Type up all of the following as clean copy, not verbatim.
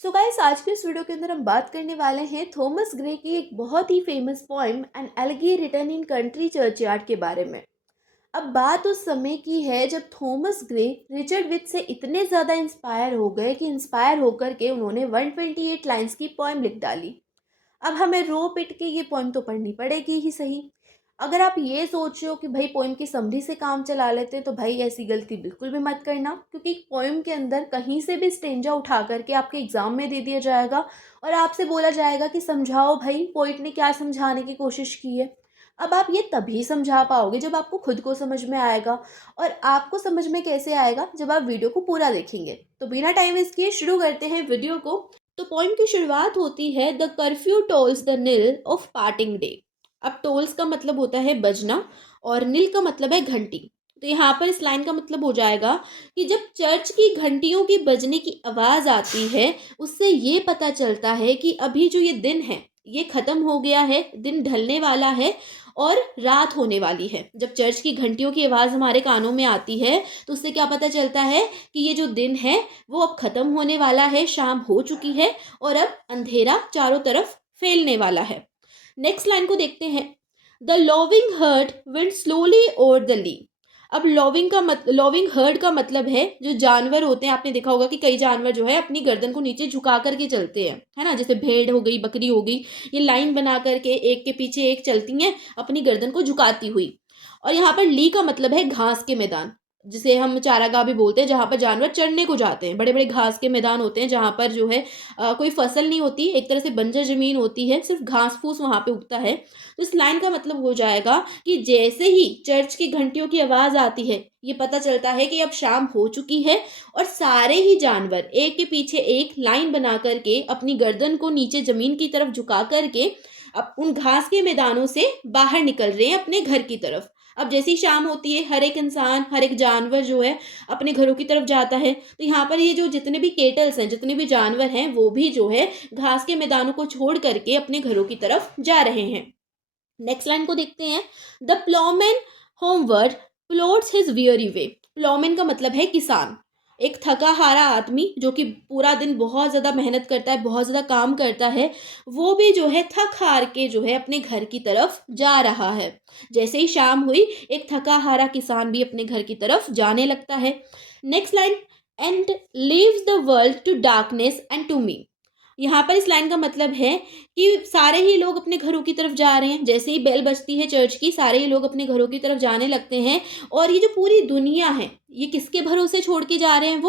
So guys, आज के इस वीडियो के अंदर हम बात करने वाले हैं थॉमस ग्रे की एक बहुत ही famous poem an elegy written in country churchyard के बारे में। अब बात उस समय की है जब थॉमस ग्रे रिचर्ड विथ से इतने ज़्यादा इंस्पायर हो गए कि इंस्पायर होकर के उन्होंने 128 लाइंस की पोएम लिख डाली। अब हमें रो पिट के ये पोएम तो पढ़नी पड़ेगी ही सही। अगर आप ये सोच रहे हो कि भाई पोएम की समरी से काम चला लेते हैं, तो भाई ऐसी गलती बिल्कुल भी मत करना, क्योंकि पोएम के अंदर कहीं से भी स्टेंजा उठा करके आपके एग्जाम में दे दिया जाएगा और आपसे बोला जाएगा कि समझाओ भाई पोइट ने क्या समझाने की कोशिश की है। अब आप ये तभी समझा पाओगे जब आपको खुद को समझ में आएगा। और आपको समझ में कैसे आएगा? जब आप वीडियो को पूरा देखेंगे। तो बिना टाइम वेस्ट किए शुरू करते हैं वीडियो को। तो पोइम की शुरुआत होती है, the curfew tolls the knell of parting day. अब टोल्स का मतलब होता है बजना और निल का मतलब है घंटी। तो यहाँ पर इस लाइन का मतलब हो जाएगा कि जब चर्च की घंटियों की बजने की आवाज़ आती है, उससे ये पता चलता है कि अभी जो ये दिन है ये ख़त्म हो गया है, दिन ढलने वाला है और रात होने वाली है। जब चर्च की घंटियों की आवाज़ हमारे कानों में आती है, तो उससे क्या पता चलता है कि ये जो दिन है वो अब ख़त्म होने वाला है, शाम हो चुकी है और अब अंधेरा चारों तरफ फैलने वाला है। नेक्स्ट लाइन को देखते हैं, the lowing herd wind slowly over the lea. अब लॉविंग हर्ड का मतलब है जो जानवर होते हैं। आपने देखा होगा कि कई जानवर जो है अपनी गर्दन को नीचे झुका करके चलते हैं, है ना। जैसे भेड़ हो गई, बकरी हो गई, ये लाइन बना करके एक के पीछे एक चलती हैं अपनी गर्दन को झुकाती हुई। और यहाँ पर ली का मतलब है घास के मैदान, जिसे हम चारागाह भी बोलते हैं, जहाँ पर जानवर चरने को जाते हैं। बड़े बड़े घास के मैदान होते हैं जहाँ पर जो है कोई फसल नहीं होती, एक तरह से बंजर जमीन होती है, सिर्फ घास फूस वहाँ पे उगता है। तो इस लाइन का मतलब हो जाएगा कि जैसे ही चर्च की घंटियों की आवाज़ आती है, ये पता चलता है कि अब शाम हो चुकी है और सारे ही जानवर एक के पीछे एक लाइन बना करके अपनी गर्दन को नीचे ज़मीन की तरफ झुका करके अब उन घास के मैदानों से बाहर निकल रहे हैं अपने घर की तरफ। अब जैसी शाम होती है, हर एक इंसान, हर एक जानवर जो है अपने घरों की तरफ जाता है। तो यहाँ पर ये जो जितने भी केटल्स हैं, जितने भी जानवर हैं, वो भी जो है घास के मैदानों को छोड़ करके अपने घरों की तरफ जा रहे हैं। नेक्स्ट लाइन को देखते हैं, the ploughman homeward plods his weary way. Ploughman का मतलब है किसान, एक थका हारा आदमी जो कि पूरा दिन बहुत ज़्यादा मेहनत करता है, बहुत ज़्यादा काम करता है, वो भी जो है थक हार के जो है अपने घर की तरफ जा रहा है। जैसे ही शाम हुई, एक थका हारा किसान भी अपने घर की तरफ जाने लगता है। Next line, and leaves the world to darkness and to me. यहाँ पर इस लाइन का मतलब है कि सारे ही लोग अपने घरों की तरफ जा रहे हैं। जैसे ही बेल बजती है चर्च की, सारे ही लोग अपने घरों की तरफ जाने लगते हैं। और ये जो पूरी दुनिया है, ये किसके भरोसे छोड़ के जा रहे हैं?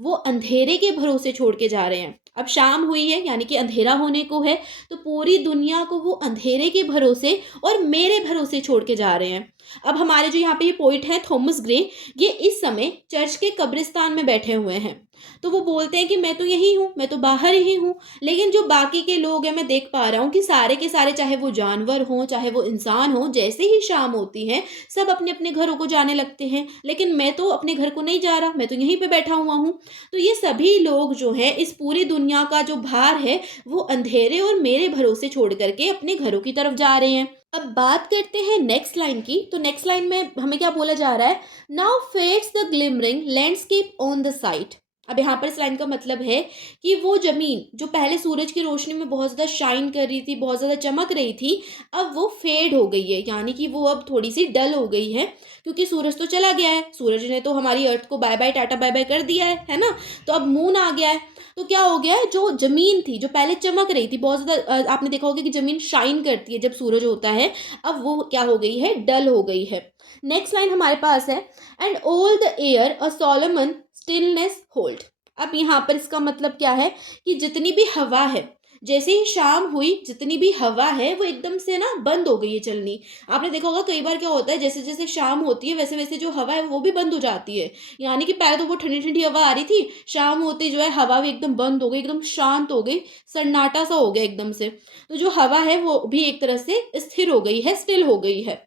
वो अंधेरे के भरोसे छोड़ के जा रहे हैं। अब शाम हुई है, यानी कि अंधेरा होने को है, तो पूरी दुनिया को वो अंधेरे के भरोसे और मेरे भरोसे छोड़ के जा रहे हैं। अब हमारे जो यहाँ पे ये पोइट हैं थॉमस ग्रे, ये इस समय चर्च के कब्रिस्तान में बैठे हुए हैं। तो वो बोलते हैं कि मैं तो यही हूँ, मैं तो बाहर ही हूँ। लेकिन जो बाकी के लोग हैं, मैं देख पा रहा हूँ कि सारे के सारे, चाहे वो जानवर हों, चाहे वो इंसान हों, जैसे ही शाम होती है सब अपने अपने घरों को जाने लगते हैं। लेकिन मैं तो अपने घर को नहीं जा रहा, मैं तो यहीं पे बैठा हुआ हूँ। तो ये सभी लोग जो है, इस पूरी दुनिया का जो भार है, वो अंधेरे और मेरे भरोसे छोड़ करके अपने घरों की तरफ जा रहे हैं। अब बात करते हैं नेक्स्ट लाइन की। तो नेक्स्ट लाइन में हमें क्या बोला जा रहा है, now fades the glimmering landscape on the site. अब यहाँ पर इस लाइन का मतलब है कि वो ज़मीन जो पहले सूरज की रोशनी में बहुत ज़्यादा शाइन कर रही थी, बहुत ज़्यादा चमक रही थी, अब वो फेड हो गई है, यानी कि वो अब थोड़ी सी डल हो गई है, क्योंकि सूरज तो चला गया है। सूरज ने तो हमारी अर्थ को bye bye tata bye bye कर दिया है ना। तो अब मून आ गया है। तो क्या हो गया है, जो ज़मीन थी जो पहले चमक रही थी बहुत ज़्यादा, आपने देखा होगा कि ज़मीन शाइन करती है जब सूरज होता है, अब वो क्या हो गई है, डल हो गई है। नेक्स्ट लाइन हमारे पास है, and all the air a Solomon stillness hold. अब यहाँ पर इसका मतलब क्या है कि जितनी भी हवा है, जैसे ही शाम हुई, जितनी भी हवा है वो एकदम से ना बंद हो गई है चलनी। आपने देखा होगा कई बार क्या होता है, जैसे जैसे शाम होती है वैसे वैसे जो हवा है वो भी बंद हो जाती है। यानी कि पहले तो वो ठंडी ठंडी हवा आ रही थी, शाम होते जो है हवा भी एकदम बंद हो गई, एकदम शांत हो गई, सन्नाटा सा हो गया एकदम से। तो जो हवा है वो भी एक तरह से स्थिर हो गई है, स्टिल हो गई है।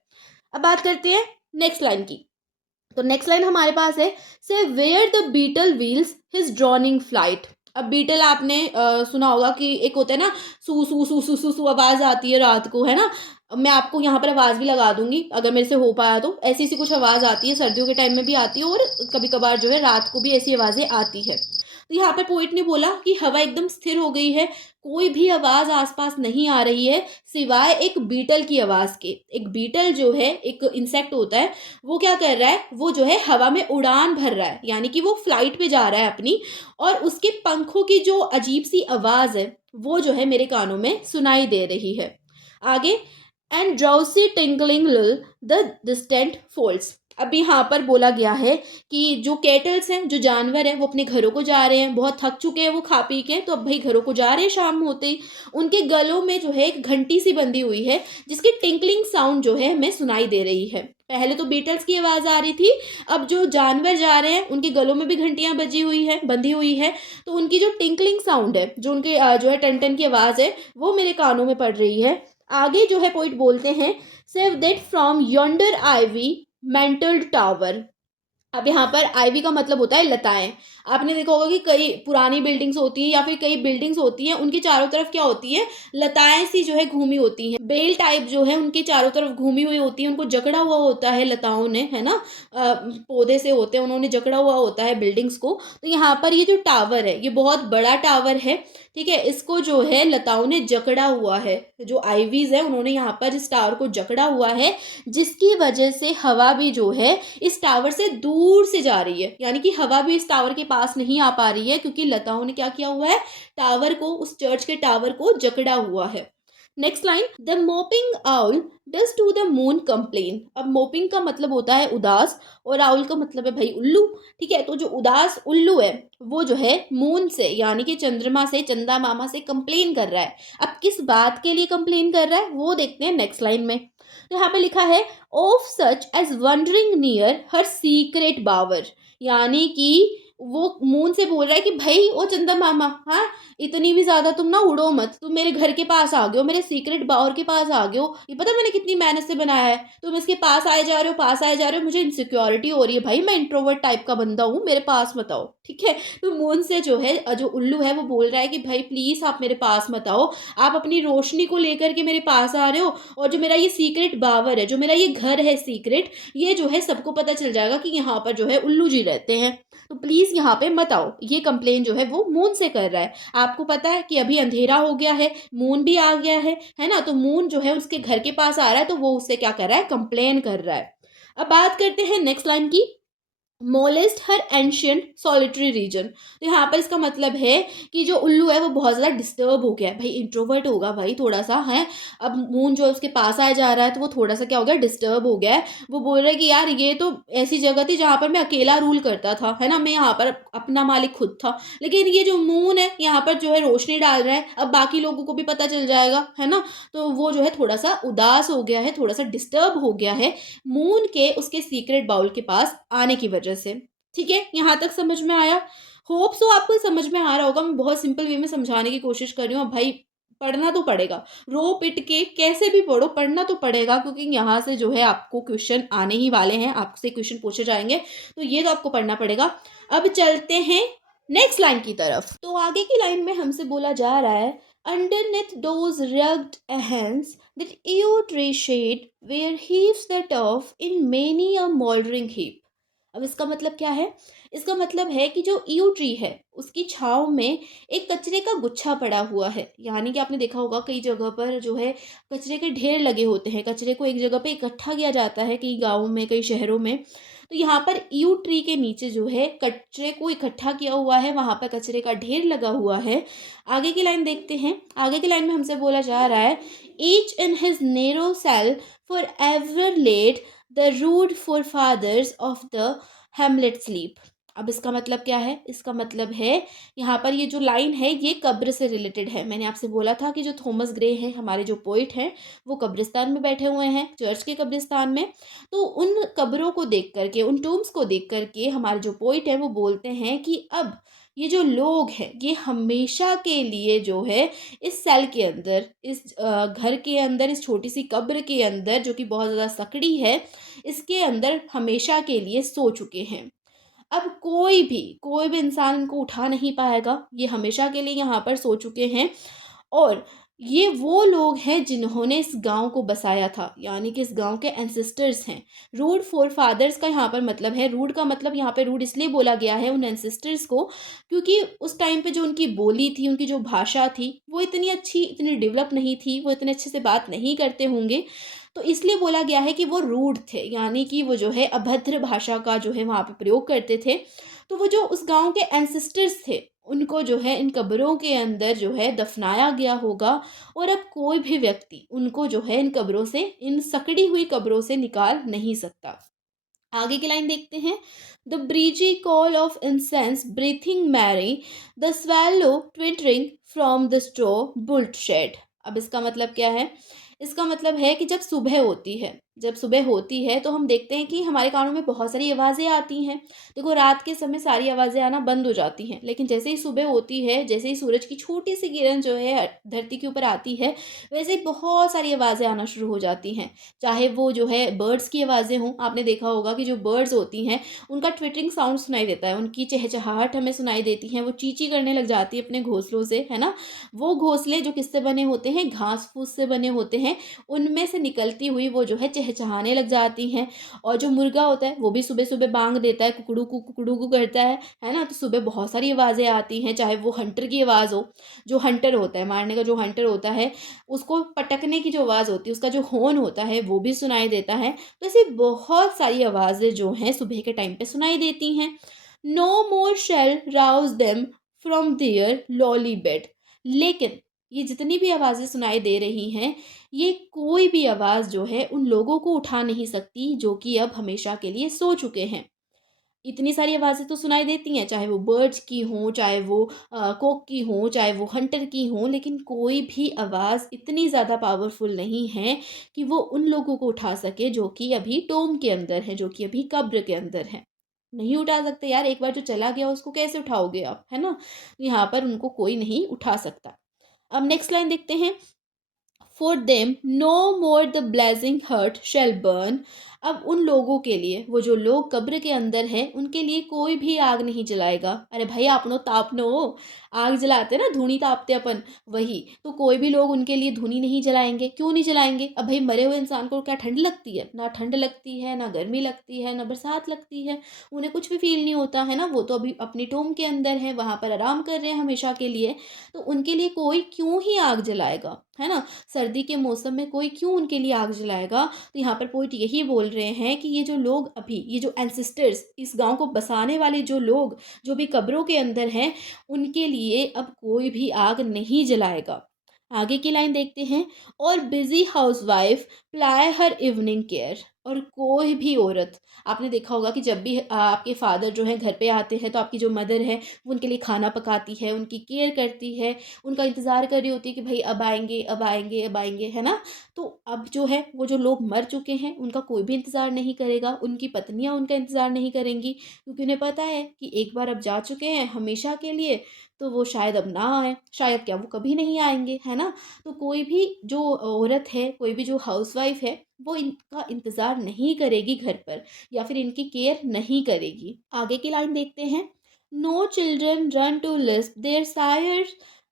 अब बात करते हैं नेक्स्ट लाइन की। तो नेक्स्ट लाइन हमारे पास है, save where the beetle wheels his droning flight. अब बीटल आपने सुना होगा कि एक होता है ना, सू सू सू सू सू सू आवाज़ आती है रात को, है ना। अब मैं आपको यहाँ पर आवाज़ भी लगा दूंगी अगर मेरे से हो पाया तो। ऐसी ऐसी कुछ आवाज़ आती है, सर्दियों के टाइम में भी आती है और कभी कभार जो है रात को भी ऐसी आवाज़ें आती है। तो यहाँ पर पोइट ने बोला कि हवा एकदम स्थिर हो गई है, कोई भी आवाज़ आसपास नहीं आ रही है सिवाय एक बीटल की आवाज़ के। एक बीटल जो है एक इंसेक्ट होता है, वो क्या कर रहा है, वो जो है हवा में उड़ान भर रहा है, यानी कि वो फ्लाइट पे जा रहा है अपनी, और उसके पंखों की जो अजीब सी आवाज़ है वो जो है मेरे कानों में सुनाई दे रही है। आगे, एंड ड्राउसी टिंकलिंग लिल द डिस्टेंट फोल्ड्स। अब यहाँ पर बोला गया है कि जो कैटल्स हैं, जो जानवर हैं, वो अपने घरों को जा रहे हैं, बहुत थक चुके हैं वो खा पी के, तो अब भाई घरों को जा रहे हैं शाम होते ही। उनके गलों में जो है एक घंटी सी बंधी हुई है, जिसकी टिंकलिंग साउंड जो है हमें सुनाई दे रही है। पहले तो बीटल्स की आवाज़ आ रही थी, अब जो जानवर जा रहे हैं उनके गलों में भी घंटियां बंधी हुई है, तो उनकी जो टिंकलिंग साउंड है, जो उनके जो है टन टन की आवाज़ है, वो मेरे कानों में पड़ रही है। आगे जो है पोइट बोलते हैं, save that from yonder ivy mantled tower. अब यहाँ पर आईवी का मतलब होता है लताएं। आपने देखा होगा कि कई पुरानी बिल्डिंग्स होती हैं या फिर कई बिल्डिंग्स होती हैं, उनके चारों तरफ क्या होती है, लताएं सी जो है घूमी होती हैं, बेल टाइप जो है उनके चारों तरफ घूमी हुई होती है, उनको जकड़ा हुआ होता है लताओं ने, है ना, पौधे से होते हैं, उन्होंने जकड़ा हुआ होता है बिल्डिंग्स को। तो यहाँ पर ये जो टावर है, ये बहुत बड़ा टावर है, ठीक है, इसको जो है लताओं ने जकड़ा हुआ है, जो आईवीज है उन्होंने यहाँ पर इस टावर को जकड़ा हुआ है, जिसकी वजह से हवा भी जो है इस टावर से दूर से जा रही है, यानी कि हवा भी इस टावर के पास नहीं आ पा रही है, क्योंकि लताओं ने क्या किया हुआ है, टावर को, उस चर्च के टावर को जकड़ा हुआ है। Next line, the moping owl does to the moon complain. अब मोपिंग का मतलब होता है उदास, और आउल का मतलब है भाई उल्लू, ठीक है, तो जो उदास उल्लू है वो जो है मून से, यानी कि चंद्रमा से, चंदा मामा से कंप्लेन कर रहा है। अब किस बात के लिए कंप्लेन कर रहा है वो देखते हैं नेक्स्ट लाइन में। तो यहाँ पे लिखा है, of such as wandering near her secret bower, यानी कि वो मून से बोल रहा है कि भाई ओ चंदा मामा, हाँ, इतनी भी ज्यादा तुम ना उड़ो मत, तुम मेरे घर के पास आ गए हो, मेरे सीक्रेट बावर के पास आ गए हो, ये पता मैंने कितनी मेहनत से बनाया है, तुम इसके पास आए जा रहे हो, पास आए जा रहे हो, मुझे इनसिक्योरिटी हो रही है भाई, मैं इंट्रोवर्ट टाइप का बंदा हूँ, मेरे पास मत आओ, ठीक है। तो मून से जो है, जो उल्लू है वो बोल रहा है कि भाई प्लीज आप मेरे पास मत आओ, आप अपनी रोशनी को लेकर के मेरे पास आ रहे हो, और जो मेरा ये सीक्रेट बावर है, जो मेरा ये घर है सीक्रेट, ये जो है सबको पता चल जाएगा कि यहाँ पर जो है उल्लू जी रहते हैं, तो प्लीज यहाँ पे मत आओ। ये कंप्लेन जो है वो मून से कर रहा है। आपको पता है कि अभी अंधेरा हो गया है, मून भी आ गया है ना, तो मून जो है उसके घर के पास आ रहा है, तो वो उससे क्या कर रहा है, कंप्लेन कर रहा है। अब बात करते हैं नेक्स्ट लाइन की, मोलेस्ट हर एंशियंट सॉलिटरी रीजन। तो यहाँ पर इसका मतलब है कि जो उल्लू है वो बहुत ज़्यादा डिस्टर्ब हो गया है, भाई इंट्रोवर्ट होगा भाई थोड़ा सा है, अब मून जो है उसके पास आया जा रहा है, तो वो थोड़ा सा क्या हो गया, डिस्टर्ब हो गया है। वो बोल रहा है कि यार ये तो ऐसी जगह थी जहाँ पर मैं अकेला रूल करता था, है ना, मैं यहाँ पर अपना मालिक खुद था, लेकिन ये जो मून है यहाँ पर जो है रोशनी डाल रहा है, अब बाकी लोगों को भी पता चल जाएगा, है ना, तो वो जो है थोड़ा सा उदास हो गया है, थोड़ा सा डिस्टर्ब हो गया है मून के उसके सीक्रेट बाउल के पास आने की वजह से। ठीक है, यहाँ तक समझ में आया? होप सो आपको समझ में आ रहा होगा, मैं बहुत सिंपल वे में समझाने की कोशिश कर रही हूँ। अब भाई पढ़ना तो पड़ेगा, रो पिट के कैसे भी पढ़ो, पढ़ना तो पड़ेगा, क्योंकि यहाँ से जो है आपको क्वेश्चन आने ही वाले हैं, आपसे क्वेश्चन पूछे जाएंगे, तो ये तो आपको पढ़ना पड़ेगा। अब चलते हैं नेक्स्ट लाइन की तरफ। तो आगे की लाइन में हमसे बोला जा रहा है, underneath those rugged hands that you tree shade where heaves the turf in many a moldering heap। अब इसका मतलब क्या है? इसका मतलब है कि जो ईयू ट्री है उसकी छांव में एक कचरे का गुच्छा पड़ा हुआ है, यानी कि आपने देखा होगा कई जगह पर जो है कचरे के ढेर लगे होते हैं, कचरे को एक जगह पे इकट्ठा किया जाता है, कई गाँवों में, कई शहरों में। तो यहाँ पर ईयू ट्री के नीचे जो है कचरे को इकट्ठा किया हुआ है, वहाँ पर कचरे का ढेर लगा हुआ है। आगे की लाइन देखते हैं। आगे की लाइन में हमसे बोला जा रहा है, each in his narrow cell for ever laid the rude forefathers of the hamlet sleep. अब इसका मतलब क्या है? इसका मतलब है, यहाँ पर ये जो लाइन है ये कब्र से रिलेटेड है। मैंने आपसे बोला था कि जो थॉमस ग्रे हैं, हमारे जो पोइट हैं, वो कब्रिस्तान में बैठे हुए हैं, चर्च के कब्रिस्तान में। तो उन कब्रों को देख करके, उन टूम्स को देख करके हमारे जो पोइट हैं वो बोलते हैं कि अब ये जो लोग हैं ये हमेशा के लिए जो है इस सेल के अंदर, इस घर के अंदर, इस छोटी सी कब्र के अंदर जो कि बहुत ज़्यादा सकड़ी है, इसके अंदर हमेशा के लिए सो चुके हैं। अब कोई भी इंसान इनको उठा नहीं पाएगा, ये हमेशा के लिए यहाँ पर सो चुके हैं। और ये वो लोग हैं जिन्होंने इस गाँव को बसाया था, यानी कि इस गाँव के एंसेस्टर्स हैं। रूड फ़ोरफ़ादर्स का यहाँ पर मतलब है, रूड का मतलब यहाँ पे रूड इसलिए बोला गया है उन एंसेस्टर्स को, क्योंकि उस टाइम पे जो उनकी बोली थी, उनकी जो भाषा थी, वो इतनी अच्छी, इतनी डेवलप नहीं थी, वो इतने अच्छे से बात नहीं करते होंगे। तो इसलिए बोला गया है कि वो रूड थे, यानी कि वो जो है अभद्र भाषा का जो है वहाँ पे प्रयोग करते थे। तो वो जो उस गाँव के एंसेस्टर्स थे, उनको जो है इन कब्रों के अंदर जो है दफ़नाया गया होगा, और अब कोई भी व्यक्ति उनको जो है इन कब्रों से, इन सकड़ी हुई कब्रों से निकाल नहीं सकता। आगे की लाइन देखते हैं। The breezy call of incense breathing morn, the swallow twittering from the straw built shed. अब इसका मतलब क्या है? इसका मतलब है कि जब सुबह होती है, जब सुबह होती है तो हम देखते हैं कि हमारे कानों में बहुत सारी आवाज़ें आती हैं। देखो, रात के समय सारी आवाज़ें आना बंद हो जाती हैं, लेकिन जैसे ही सुबह होती है, जैसे ही सूरज की छोटी सी किरण जो है धरती के ऊपर आती है, वैसे ही बहुत सारी आवाज़ें आना शुरू हो जाती हैं। चाहे वो जो है बर्ड्स की आवाज़ें हों, आपने देखा होगा कि जो बर्ड्स होती हैं, उनका ट्विटरिंग साउंड सुनाई देता है, उनकी चहचहाहट हमें सुनाई देती है, वो ची-ची करने लग जाती है अपने घोंसलों से, है ना? वो घोंसले जो किससे बने होते हैं? घास-फूस से बने होते हैं, उनमें से निकलती हुई वो जो है चहचहाने लग जाती हैं। और जो मुर्गा होता है, वो भी सुबह-सुबह बाँग देता है, कुकड़ू कू करता है ना? तो सुबह बहुत सारी आवाज़ें आती हैं, चाहे वो हंटर की आवाज़ हो, जो हंटर होता है, मारने का जो हंटर होता है, उसको पटकने की जो आवाज़ होती है, उसका जो हॉर्न होता है, वो भी सुनाई देता है। तो ऐसी बहुत सारी आवाज़ें जो हैं सुबह के टाइम पे सुनाई देती हैं। No more shall rouse them from their lowly bed. लेकिन ये जितनी भी आवाज़ें सुनाई दे रही हैं, ये कोई भी आवाज़ जो है उन लोगों को उठा नहीं सकती जो कि अब हमेशा के लिए सो चुके हैं। इतनी सारी आवाज़ें तो सुनाई देती हैं, चाहे वो बर्ड्स की हों, चाहे वो कॉक की हों, चाहे वो हंटर की हों, लेकिन कोई भी आवाज़ इतनी ज़्यादा पावरफुल नहीं है कि वो उन लोगों को उठा सके जो कि अभी टोम्ब के अंदर हैं, जो कि अभी कब्र के अंदर हैं। नहीं उठा सकते यार, एक बार जो चला गया उसको कैसे उठाओगे आप, है ना? यहाँ पर उनको कोई नहीं उठा सकता। अब नेक्स्ट लाइन देखते हैं। For them no more the blazing hearth shall burn. अब उन लोगों के लिए, वो जो लोग कब्र के अंदर हैं, उनके लिए कोई भी आग नहीं जलाएगा। अरे भाई, आपनो तापनो, आग जलाते हैं ना, धूनी तापते अपन, वही तो कोई भी लोग उनके लिए धूनी नहीं जलाएंगे। क्यों नहीं जलाएंगे? अब भाई, मरे हुए इंसान को क्या ठंड लगती है? ना ठंड लगती है, ना गर्मी लगती है, ना बरसात लगती है, उन्हें कुछ भी फील नहीं होता है ना। वो तो अभी अपनी टोम के अंदर है, वहां पर आराम कर रहे हैं हमेशा के लिए। तो उनके लिए कोई क्यों ही आग जलाएगा, है ना? सर्दी के मौसम में कोई क्यों उनके लिए आग जलाएगा? तो यहाँ पर पोइट यही बोल रहे हैं कि ये जो लोग अभी, ये जो एंसेस्टर्स, इस गाँव को बसाने वाले जो लोग, जो भी कब्रों के अंदर हैं, उनके लिए अब कोई भी आग नहीं जलाएगा। आगे की लाइन देखते हैं। और बिज़ी हाउसवाइफ प्लाई हर इवनिंग केयर। और कोई भी औरत, आपने देखा होगा कि जब भी आपके फादर जो हैं घर पे आते हैं, तो आपकी जो मदर है, वो उनके लिए खाना पकाती है, उनकी केयर करती है, उनका इंतज़ार कर रही होती है कि भई अब आएँगे, अब आएँगे, अब आएँगे, है ना? तो अब जो है, वो जो लोग मर चुके हैं, उनका कोई भी इंतज़ार नहीं करेगा, उनकी पत्नियाँ उनका इंतज़ार नहीं करेंगी, क्योंकि उन्हें पता है कि एक बार अब जा चुके हैं हमेशा के लिए, तो वो शायद अब ना आएँ, शायद क्या वो कभी नहीं आएँगे, है ना? तो कोई भी जो औरत है, कोई भी जो हाउसवाइफ़ है, वो इनका इंतज़ार नहीं करेगी घर पर, या फिर इनकी केयर नहीं करेगी। आगे की लाइन देखते हैं। No children run to lisp their sire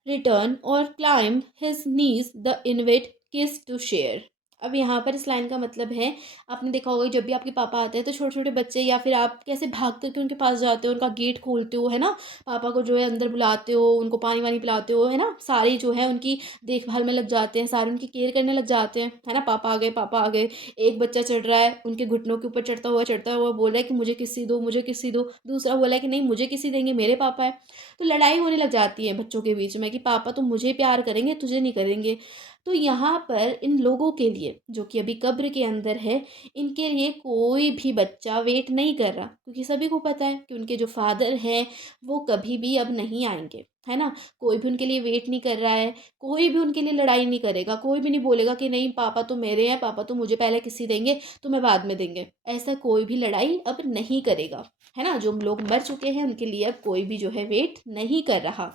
return और climb his knees the envied kiss to share. अब यहाँ पर इस लाइन का मतलब है, आपने देखा होगा जब भी आपके पापा आते हैं तो छोटे छोटे बच्चे, या फिर आप कैसे भाग करके उनके पास जाते हो, उनका गेट खोलते हो, है ना? पापा को जो है अंदर बुलाते हो, उनको पानी वानी पिलाते हो, है ना? सारे जो है उनकी देखभाल में लग जाते हैं, सारे उनकी केयर करने लग जाते हैं, है ना? पापा आ गए, पापा आ गए। एक बच्चा चढ़ रहा है उनके घुटनों के ऊपर, चढ़ता हुआ बोल रहा है कि मुझे किस्सी दो, मुझे किस्सी दो। दूसरा बोला है कि नहीं, मुझे किस्सी देंगे, मेरे पापा है। तो लड़ाई होने लग जाती है बच्चों के बीच में कि पापा तो मुझे प्यार करेंगे, तुझे नहीं करेंगे। तो यहाँ पर इन लोगों के लिए जो कि अभी कब्र के अंदर है, इनके लिए कोई भी बच्चा वेट नहीं कर रहा, क्योंकि सभी को पता है कि उनके जो फादर हैं, वो कभी भी अब नहीं आएंगे, है ना? कोई भी उनके लिए वेट नहीं कर रहा है, कोई भी उनके लिए लड़ाई नहीं करेगा, कोई भी नहीं बोलेगा कि नहीं, पापा तो मेरे हैं, पापा तो मुझे पहले किसी देंगे, तुम्हें बाद में देंगे। ऐसा कोई भी लड़ाई अब नहीं करेगा, है ना? जो लोग मर चुके हैं उनके लिए अब कोई भी जो है वेट नहीं कर रहा।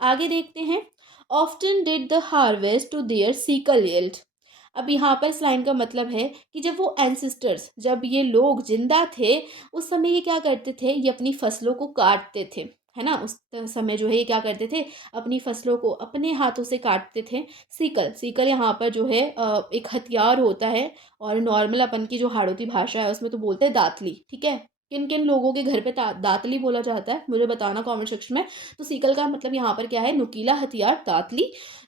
आगे देखते हैं। Often did the harvest to their sickle yield. अब यहाँ पर इस लाइन का मतलब है कि जब वो एंसेस्टर्स, जब ये लोग जिंदा थे, उस समय ये क्या करते थे? ये अपनी फसलों को काटते थे, है ना? उस समय जो है ये क्या करते थे, अपनी फसलों को अपने हाथों से काटते थे। सीकल, सीकल यहाँ पर जो है एक हथियार होता है, और नॉर्मल अपन की जो हाड़ौती भाषा है उसमें तो बोलते हैं दातली, ठीक है? किन-किन लोगों के घर पे ता दातली बोला जाता है, मुझे बताना कमेंट सेक्शन में। तो सीकल का मतलब यहाँ पर क्या है, नुकीला हथियार दातली,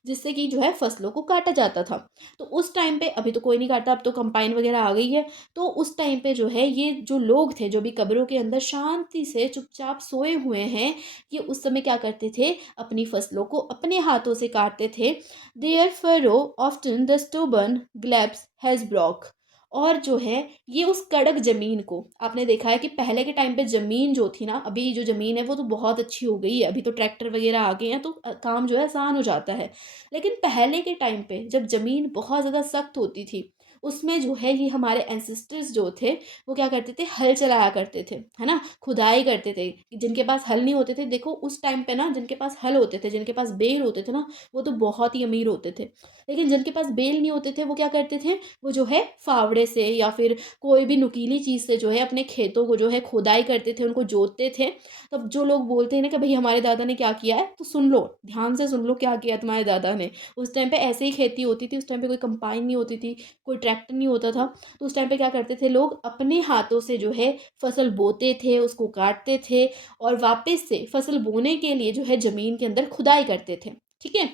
जिससे कि जो है फसलों को काटा जाता था। तो उस टाइम पे, अभी तो कोई नहीं काटता, अब तो कंपाइन वगैरह आ गई है। तो उस टाइम पे जो है ये जो लोग थे, जो भी कब्रों के अंदर शांति से चुपचाप सोए हुए हैं, ये उस समय क्या करते थे, अपनी फसलों को अपने हाथों से काटते थे। Their furrow often the stubborn glebe has broke. और जो है ये उस कड़क ज़मीन को, आपने देखा है कि पहले के टाइम पे ज़मीन जो थी ना, अभी जो ज़मीन है वो तो बहुत अच्छी हो गई है, अभी तो ट्रैक्टर वगैरह आ गए हैं, तो काम जो है आसान हो जाता है। लेकिन पहले के टाइम पे जब ज़मीन बहुत ज़्यादा सख्त होती थी, उसमें जो है ये हमारे एंसेस्टर्स जो थे, वो क्या करते थे, हल चलाया करते थे, है ना? खुदाई करते थे। जिनके पास हल नहीं होते थे, देखो उस टाइम पे ना जिनके पास हल होते थे, जिनके पास बैल होते थे ना, वो तो बहुत ही अमीर होते थे। लेकिन जिनके पास बैल नहीं होते थे, वो क्या करते थे, वो जो है फावड़े से या फिर कोई भी नुकीली चीज़ से जो है अपने खेतों को जो है खुदाई करते थे, उनको जोतते थे। तब जो लोग बोलते हैं ना कि भई हमारे दादा ने क्या किया है, तो सुन लो, ध्यान से सुन लो क्या किया तुम्हारे दादा ने। उस टाइम पे ऐसे ही खेती होती थी, उस टाइम पे कोई कंपाइन नहीं होती थी, कोई ट्रैक्टर नहीं होता था। तो उस टाइम पे क्या करते थे लोग, अपने हाथों से जो है फसल बोते थे, उसको काटते थे, और वापस से फसल बोने के लिए जो है ज़मीन के अंदर खुदाई करते थे। ठीक है?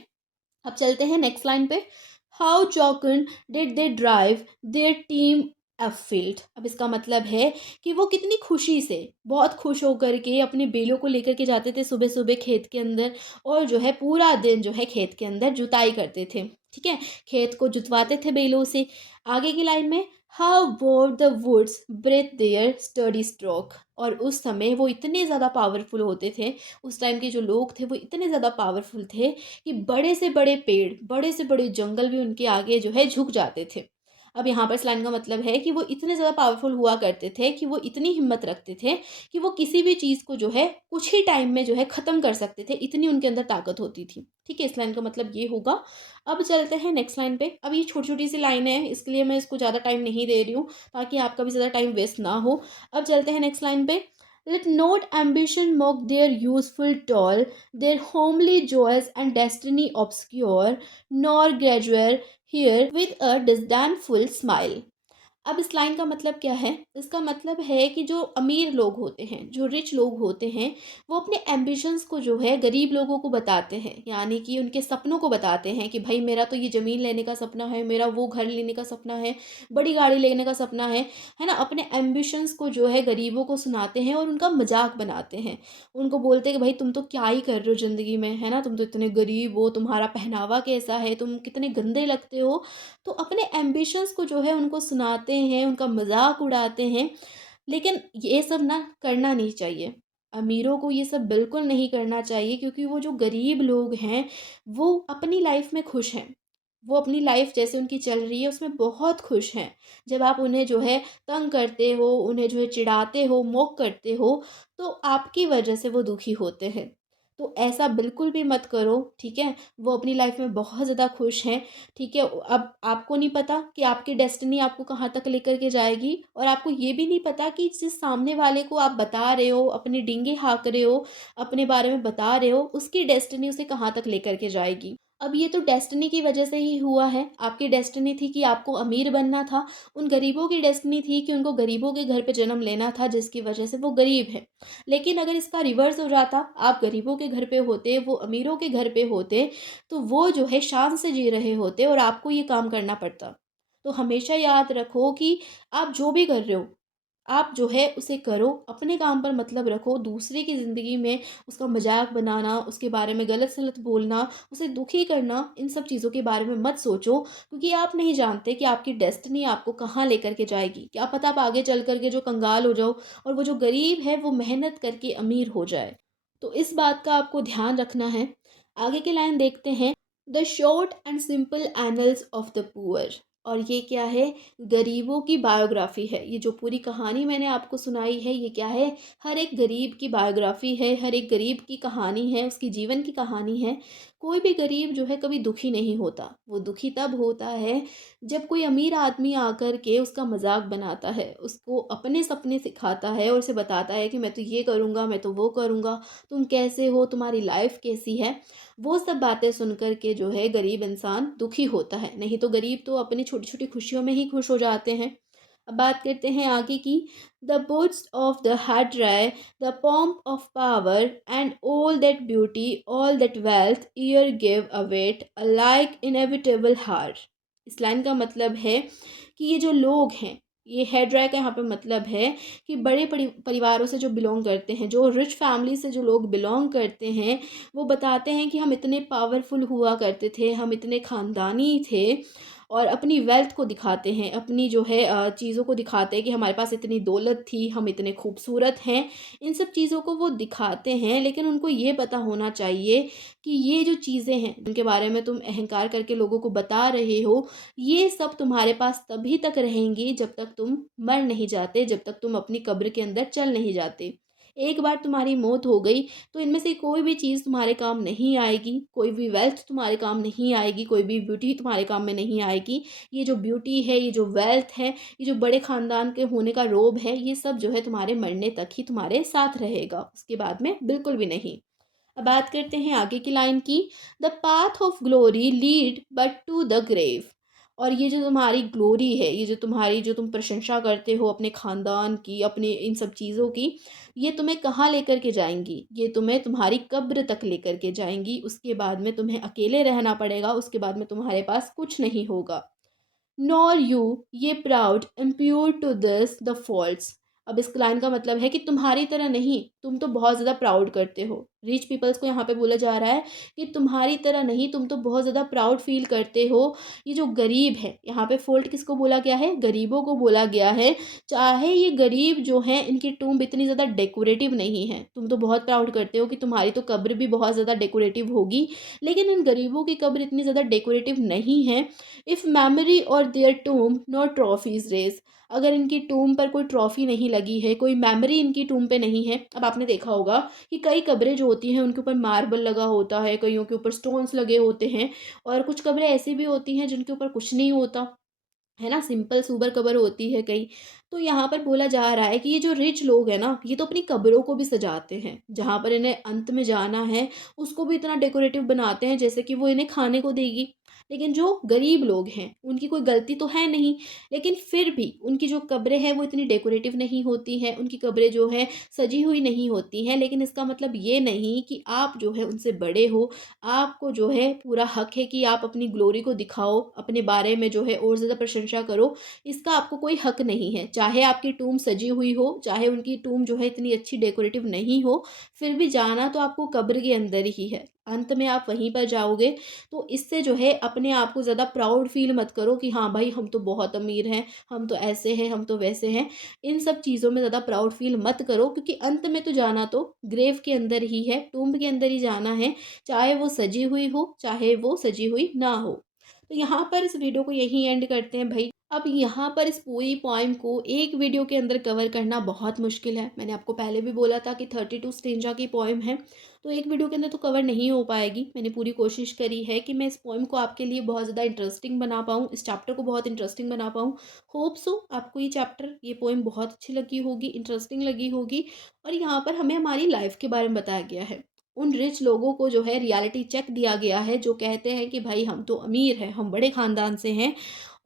अब चलते हैं नेक्स्ट लाइन पे। How jocund did they drive their team field. अब इसका मतलब है कि वो कितनी खुशी से, बहुत खुश होकर के अपने बेलों को लेकर के जाते थे सुबह सुबह खेत के अंदर, और जो है पूरा दिन जो है खेत के अंदर जुताई करते थे। ठीक है, खेत को जुतवाते थे बेलों से। आगे की लाइन में, how bowed the woods beneath their sturdy stroke. और उस समय वो इतने ज़्यादा पावरफुल होते थे, उस टाइम के जो लोग थे वो इतने ज़्यादा पावरफुल थे कि बड़े से बड़े पेड़, बड़े से बड़े जंगल भी उनके आगे जो है झुक जाते थे। अब यहाँ पर इस लाइन का मतलब है कि वो इतने ज़्यादा पावरफुल हुआ करते थे, कि वो इतनी हिम्मत रखते थे कि वो किसी भी चीज़ को जो है कुछ ही टाइम में जो है ख़त्म कर सकते थे, इतनी उनके अंदर ताकत होती थी। ठीक है, इस लाइन का मतलब ये होगा। अब चलते हैं नेक्स्ट लाइन पे। अब ये छोटी-छोटी सी लाइनें हैं, इसके लिए मैं इसको ज़्यादा टाइम नहीं दे रही हूँ, ताकि आपका भी ज़्यादा टाइम वेस्ट ना हो। अब चलते हैं नेक्स्ट लाइन पे। Let not ambition mock their useful toil, their homely joys and destiny obscure, nor graduate here with a disdainful smile. अब इस लाइन का मतलब क्या है? इसका मतलब है कि जो अमीर लोग होते हैं, जो रिच लोग होते हैं, वो अपने एम्बिशंस को जो है गरीब लोगों को बताते हैं। यानी कि उनके सपनों को बताते हैं कि भई मेरा तो ये ज़मीन लेने का सपना है, मेरा वो घर लेने का सपना है, बड़ी गाड़ी लेने का सपना है ना? अपने एम्बिशंस को जो है गरीबों को सुनाते हैं और उनका मज़ाक बनाते हैं। उनको बोलते हैं कि भई तुम तो क्या ही कर रहे हो ज़िंदगी में, है ना? तुम तो इतने गरीब हो, तुम्हारा पहनावा कैसा है, तुम कितने गंदे लगते हो। तो अपने एम्बिशंस को जो है उनको सुनाते हैं, उनका मज़ाक उड़ाते हैं। लेकिन ये सब ना करना नहीं चाहिए। अमीरों को ये सब बिल्कुल नहीं करना चाहिए, क्योंकि वो जो गरीब लोग हैं, वो अपनी लाइफ़ में खुश हैं। वो अपनी लाइफ़ जैसे उनकी चल रही है उसमें बहुत खुश हैं। जब आप उन्हें जो है तंग करते हो, उन्हें जो है चिढ़ाते हो, मोक करते हो, तो आपकी वजह से वो दुखी होते हैं। तो ऐसा बिल्कुल भी मत करो, ठीक है? वो अपनी लाइफ़ में बहुत ज़्यादा खुश हैं, ठीक है? अब आपको नहीं पता कि आपकी डेस्टिनी आपको कहाँ तक लेकर के जाएगी, और आपको ये भी नहीं पता कि जिस सामने वाले को आप बता रहे हो, अपनी डींगे हाँक रहे हो, अपने बारे में बता रहे हो, उसकी डेस्टिनी उसे कहाँ तक लेकर के जाएगी। अब ये तो डेस्टिनी की वजह से ही हुआ है। आपकी डेस्टिनी थी कि आपको अमीर बनना था, उन गरीबों की डेस्टिनी थी कि उनको गरीबों के घर पे जन्म लेना था, जिसकी वजह से वो गरीब हैं। लेकिन अगर इसका रिवर्स हो जाता, आप गरीबों के घर पे होते, वो अमीरों के घर पे होते, तो वो जो है शान से जी रहे होते और आपको ये काम करना पड़ता। तो हमेशा याद रखो कि आप जो भी कर रहे हो, आप जो है उसे करो, अपने काम पर मतलब रखो। दूसरे की ज़िंदगी में उसका मज़ाक बनाना, उसके बारे में गलत-सलत बोलना, उसे दुखी करना, इन सब चीज़ों के बारे में मत सोचो, क्योंकि आप नहीं जानते कि आपकी डेस्टिनी आपको कहाँ लेकर के जाएगी। क्या पता आप आगे चल कर के जो कंगाल हो जाओ, और वो जो गरीब है वो मेहनत करके अमीर हो जाए। तो इस बात का आपको ध्यान रखना है। आगे की लाइन देखते हैं। The short and simple annuls of the poor. और ये क्या है, गरीबों की बायोग्राफी है। ये जो पूरी कहानी मैंने आपको सुनाई है ये क्या है, हर एक गरीब की बायोग्राफी है, हर एक गरीब की कहानी है, उसकी जीवन की कहानी है। कोई भी गरीब जो है कभी दुखी नहीं होता, वो दुखी तब होता है जब कोई अमीर आदमी आकर के उसका मजाक बनाता है, उसको अपने सपने सिखाता है और उसे बताता है कि मैं तो ये करूँगा, मैं तो वो करूँगा, तुम कैसे हो, तुम्हारी लाइफ कैसी है। वो सब बातें सुन कर के जो है गरीब इंसान दुखी होता है, नहीं तो गरीब तो अपनी छोटी छोटी खुशियों में ही खुश हो जाते हैं। अब बात करते हैं आगे की। The boasts of the heraldry, the pomp of power and all that beauty, all that wealth e'er give await alike inevitable hour. इस लाइन का मतलब है कि ये जो लोग हैं, ये हेड्राई का यहाँ पे मतलब है कि बड़े परिवारों से जो बिलोंग करते हैं, जो रिच फैमिली से जो लोग बिलोंग करते हैं, वो बताते हैं कि हम इतने पावरफुल हुआ करते थे, हम इतने ख़ानदानी थे, और अपनी वेल्थ को दिखाते हैं, अपनी जो है चीज़ों को दिखाते हैं कि हमारे पास इतनी दौलत थी, हम इतने खूबसूरत हैं। इन सब चीज़ों को वो दिखाते हैं, लेकिन उनको ये पता होना चाहिए कि ये जो चीज़ें हैं जिनके बारे में तुम अहंकार करके लोगों को बता रहे हो, ये सब तुम्हारे पास तभी तक रहेंगी जब तक तुम मर नहीं जाते, जब तक तुम अपनी कब्र के अंदर चल नहीं जाते। एक बार तुम्हारी मौत हो गई तो इनमें से कोई भी चीज़ तुम्हारे काम नहीं आएगी, कोई भी वेल्थ तुम्हारे काम नहीं आएगी, कोई भी ब्यूटी तुम्हारे काम में नहीं आएगी। ये जो ब्यूटी है, ये जो वेल्थ है, ये जो बड़े ख़ानदान के होने का रोब है, ये सब जो है तुम्हारे मरने तक ही तुम्हारे साथ रहेगा, उसके बाद में बिल्कुल भी नहीं। अब बात करते हैं आगे की लाइन की। The path of glory lead but to the grave. और ये जो तुम्हारी ग्लोरी है, ये जो तुम्हारी, जो तुम प्रशंसा करते हो अपने ख़ानदान की, अपने इन सब चीज़ों की, ये तुम्हें कहाँ लेकर के जाएंगी, ये तुम्हें तुम्हारी कब्र तक लेकर के जाएंगी। उसके बाद में तुम्हें अकेले रहना पड़ेगा, उसके बाद में तुम्हारे पास कुछ नहीं होगा। Nor you ye proud impute to these the faults. अब इस लाइन का मतलब है कि तुम्हारी तरह नहीं, तुम तो बहुत ज़्यादा प्राउड करते हो। रिच पीपल्स को यहाँ पे बोला जा रहा है कि तुम्हारी तरह नहीं, तुम तो बहुत ज़्यादा प्राउड फील करते हो। ये जो गरीब है, यहाँ पे फॉल्ट किसको बोला गया है, गरीबों को बोला गया है। चाहे ये गरीब जो हैं इनकी टूम्ब इतनी ज़्यादा डेकोरेटिव नहीं है, तुम तो बहुत प्राउड करते हो कि तुम्हारी तो कब्र भी बहुत ज़्यादा डेकोरेटिव होगी, लेकिन इन गरीबों की कब्र इतनी ज़्यादा डेकोरेटिव नहीं है। इफ़ मेमोरी और देयर टूम नो ट्रॉफीज रेज। अगर इनकी टूम पर कोई ट्रॉफी नहीं लगी है, कोई मेमोरी इनकी टूम पे नहीं है। अब आपने देखा होगा कि कई कब्रें जो होती हैं उनके ऊपर मार्बल लगा होता है, कईयों के ऊपर स्टोन्स लगे होते हैं, और कुछ कब्रें ऐसी भी होती हैं जिनके ऊपर कुछ नहीं होता है ना, सिंपल सुबर कबर होती है कई। तो यहाँ पर बोला जा रहा है कि ये जो रिच लोग हैं ना, ये तो अपनी कब्रों को भी सजाते हैं, जहाँ पर इन्हें अंत में जाना है उसको भी इतना डेकोरेटिव बनाते हैं जैसे कि वो इन्हें खाने को देगी। लेकिन जो गरीब लोग हैं उनकी कोई गलती तो है नहीं, लेकिन फिर भी उनकी जो कब्रें हैं वो इतनी डेकोरेटिव नहीं होती हैं, उनकी कब्रें जो है सजी हुई नहीं होती हैं। लेकिन इसका मतलब ये नहीं कि आप जो है उनसे बड़े हो, आपको जो है पूरा हक है कि आप अपनी ग्लोरी को दिखाओ, अपने बारे में जो है और ज़्यादा प्रशंसा करो। इसका आपको कोई हक नहीं है। चाहे आपकी टूम सजी हुई हो, चाहे उनकी टूम जो है इतनी अच्छी डेकोरेटिव नहीं हो, फिर भी जाना तो आपको कब्र के अंदर ही है। अंत में आप वहीं पर जाओगे। तो इससे जो है अपने आप को ज़्यादा प्राउड फ़ील मत करो कि हाँ भाई हम तो बहुत अमीर हैं, हम तो ऐसे हैं, हम तो वैसे हैं। इन सब चीज़ों में ज़्यादा प्राउड फ़ील मत करो, क्योंकि अंत में तो जाना तो ग्रेव के अंदर ही है, टूम्ब के अंदर ही जाना है। चाहे वो सजी हुई हो, चाहे वो सजी हुई ना हो। तो यहाँ पर इस वीडियो को यहीं एंड करते हैं भाई। अब यहाँ पर इस पूरी पोएम को एक वीडियो के अंदर कवर करना बहुत मुश्किल है। मैंने आपको पहले भी बोला था कि 32 स्टेंजा की पोएम है, तो एक वीडियो के अंदर तो कवर नहीं हो पाएगी। मैंने पूरी कोशिश करी है कि मैं इस पोएम को आपके लिए बहुत ज़्यादा इंटरेस्टिंग बना पाऊँ, इस चैप्टर को बहुत इंटरेस्टिंग बना पाऊँ। होप सो आपको ये चैप्टर, ये पोएम बहुत अच्छी लगी होगी, इंटरेस्टिंग लगी होगी। और यहाँ पर हमें हमारी लाइफ के बारे में बताया गया है। उन रिच लोगों को जो है रियलिटी चेक दिया गया है, जो कहते हैं कि भाई हम तो अमीर हैं, हम बड़े ख़ानदान से हैं।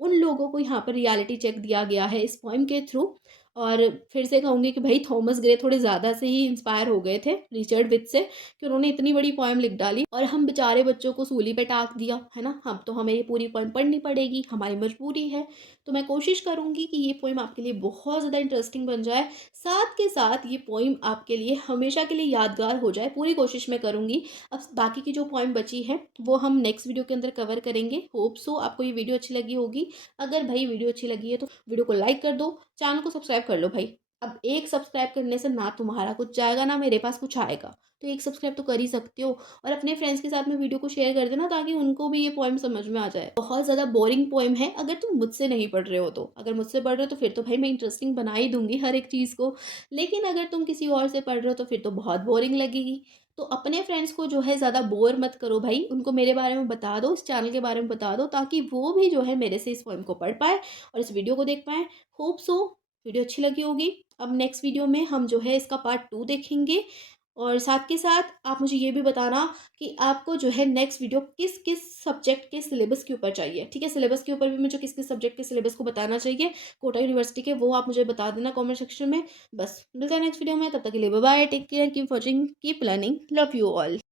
उन लोगों को यहाँ पर रियलिटी चेक दिया गया है इस पोएम के थ्रू। और फिर से कहूँगी कि भाई थॉमस ग्रे थोड़े ज़्यादा से ही इंस्पायर हो गए थे रिचर्ड विथ से, कि उन्होंने इतनी बड़ी पोएम लिख डाली और हम बेचारे बच्चों को सूली पे टाँग दिया, है ना। हम तो, हमें ये पूरी पोएम पढ़नी पड़ेगी, हमारी मजबूरी है। तो मैं कोशिश करूँगी कि ये पोएम आपके लिए बहुत ज़्यादा इंटरेस्टिंग बन जाए, साथ के साथ ये पोएम आपके लिए हमेशा के लिए यादगार हो जाए, पूरी कोशिश मैं करूँगी। अब बाकी की जो पोएम बची है वो हम नेक्स्ट वीडियो के अंदर कवर करेंगे। होप सो आपको ये वीडियो अच्छी लगी होगी। अगर भाई वीडियो अच्छी लगी है तो वीडियो को लाइक कर दो, चैनल को सब्सक्राइब कर लो भाई। अब एक सब्सक्राइब करने से ना तुम्हारा कुछ जाएगा, ना मेरे पास कुछ आएगा। तो एक सब्सक्राइब तो कर ही सकते हो, और अपने फ्रेंड्स के साथ में वीडियो को शेयर कर देना ताकि उनको भी ये पोएम समझ में आ जाए। बहुत ज़्यादा बोरिंग पोएम है अगर तुम मुझसे नहीं पढ़ रहे हो तो। अगर मुझसे पढ़ रहे हो तो फिर तो भाई मैं इंटरेस्टिंग बना ही दूँगी हर एक चीज़ को। लेकिन अगर तुम किसी और से पढ़ रहे हो तो फिर तो बहुत बोरिंग लगेगी। तो अपने फ्रेंड्स को जो है ज़्यादा बोर मत करो भाई, उनको मेरे बारे में बता दो, इस चैनल के बारे में बता दो, ताकि वो भी जो है मेरे से इस पोएम को पढ़ पाएँ और इस वीडियो को देख पाएँ। होप सो वीडियो अच्छी लगी होगी। अब नेक्स्ट वीडियो में हम जो है इसका पार्ट 2 देखेंगे, और साथ के साथ आप मुझे ये भी बताना कि आपको जो है नेक्स्ट वीडियो किस-किस सब्जेक्ट के सिलेबस के ऊपर चाहिए, ठीक है? सिलेबस के ऊपर भी मुझे किस-किस सब्जेक्ट के सिलेबस को बताना चाहिए, कोटा यूनिवर्सिटी के, वो आप मुझे बता देना कमेंट सेक्शन में। बस मिलते हैं नेक्स्ट वीडियो में, तब तक के लिए bye bye, take care, keep watching, keep learning, love you all.